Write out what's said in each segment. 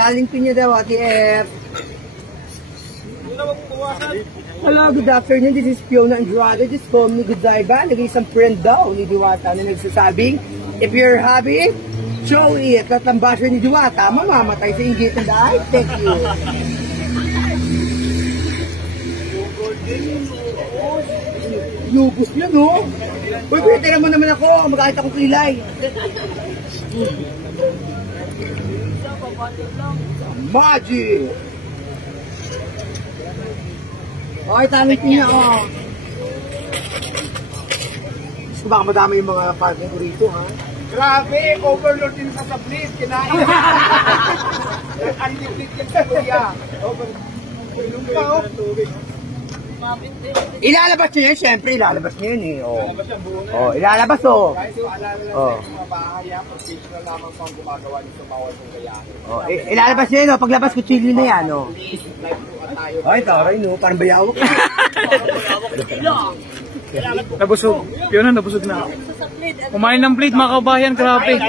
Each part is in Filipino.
Taling pinya daw, TF. Hello, good afternoon. This is Fiona Andrade. Just call me Goodaiba. Nag-isang friend daw ni Diwata na nagsasabing, if you're happy, show it. At ang basher ni Diwata, mamamatay sa inggit ng dahil. Thank you. Lubos niya, no? Uy, pwede mo naman ako. Magkakit akong kilay. Magic! Okay, tanong niya ako. Gusto baka madami yung mga partner ko rito, ha? Grabe! Overload din sa sablit. Kinain. Unlimited yan sa kuya. Overload ka, oh. Ilalabas nyo yan, syempre ilalabas nyo yan eh. Oh, ilalabas oh. Guys, alala lang sa mga bahay yan, professional lamang pang gumagawa nito bawal kong gayahin. Oh, ilalabas nyo yan oh, paglabas kutsilyo na yan oh. Ay, taray no, parang bayaw. Nabusog. Yun na, nabusog na. Kumain ng blade mga kabayan, grabe.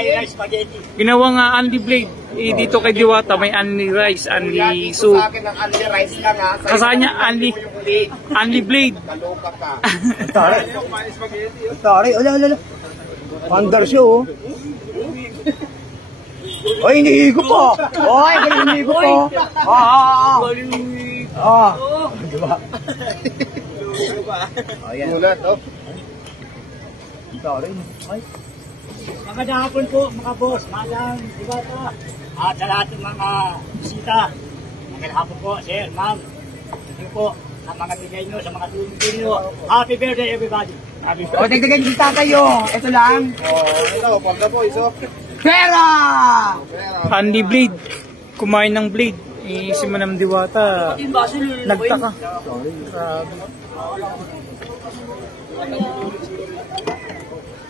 Ginawa nga only blade. Dito kay Diwata may only rice, only soup. Sa akin ang only rice lang ha. Kasanya only blade. Kaloka ka. Taray. Taray, ala. Pandar siya oh. Ay, hinihigo po. Oy, hinihigo po. Diba? Ayan. Gulat, oh. Sorry. Magandang hapon po, mga boss, malang, Diwata, at sa lahat ng mga bisita. Magandang hapon po, sir, ma'am. Thank you po sa mga bigay nyo, sa mga tulong nyo. Happy birthday, everybody. O, dagdagan kita kayo. Ito lang. Ito, pagka po, iso. Pera! Only blade. Kumain ng blade. Si Manam Diwata nagtaka.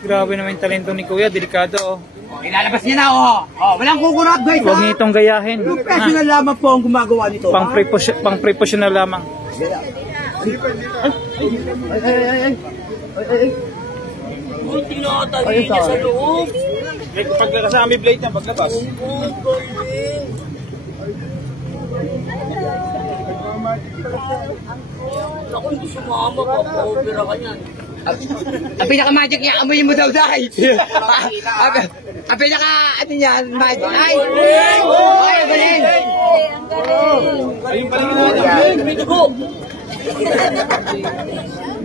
Grabe naman yung talento ni Kuya, delikado oh. Ilalabas niya na oh. Walang kukurap guys. Huwag niyo itong gayahin. Professional lamang po ang gumagawa nito. Pang professional lamang. Hindi na katali niya sa loob. Pagkasama blade na paglabas. Ako hindi sumama pa, pa-opera ka niyan. Ang pinaka-magic niya, amoyin mo daw dahil. Ang pinaka-ano niya, magic. Ay! Ay, galing! Ang galing! May dugo!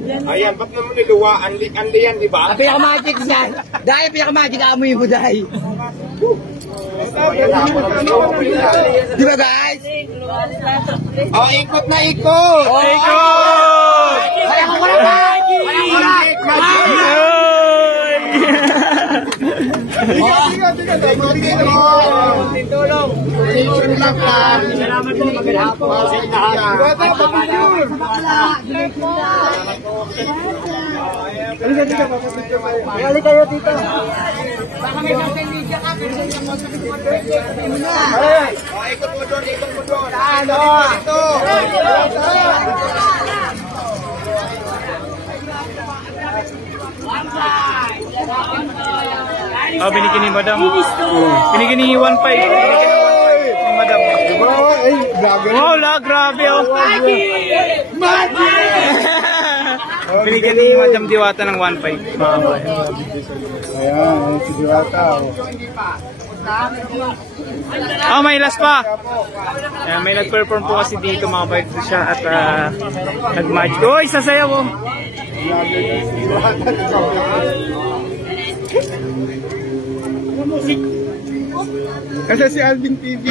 Ayan, ba't naman niluwa? Anli yan, di ba? Ang pinaka-magic niya, dahil pinaka-magic, amoyin mo dahil. Di ba guys? Oh, ikot na ikot! Oh, ikot! Walang kukurap ha! Walang kukurap! Tulong! Salamat po, magandang hapon sa inyo lahat. Balik kayo dito. Baka may social media ka, pero sa mga Ikot mo doon, ikot mo doon! Ano? Ito! Binigyan ni Madam. Binigyan ni 1.5. Ni Madam. Oh, grabe oh. Binigyan ni Madam Diwata ng 1.5. Ayan, si Diwata. Oh, may last pa. May nag-perform po kasi dito mga bait siya at nag-magic. Oy, sasayaw oh. Kasi si Alvin TV.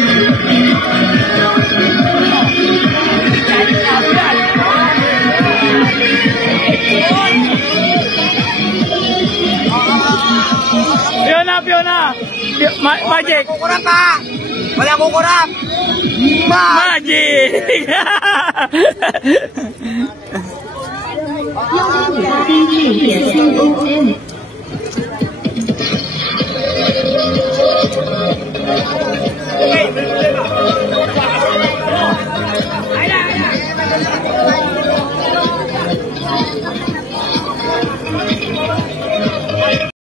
Fiona! Magic! Kukurap ha! Walang kukurap! Magic!要跟你的 DJ 也 COM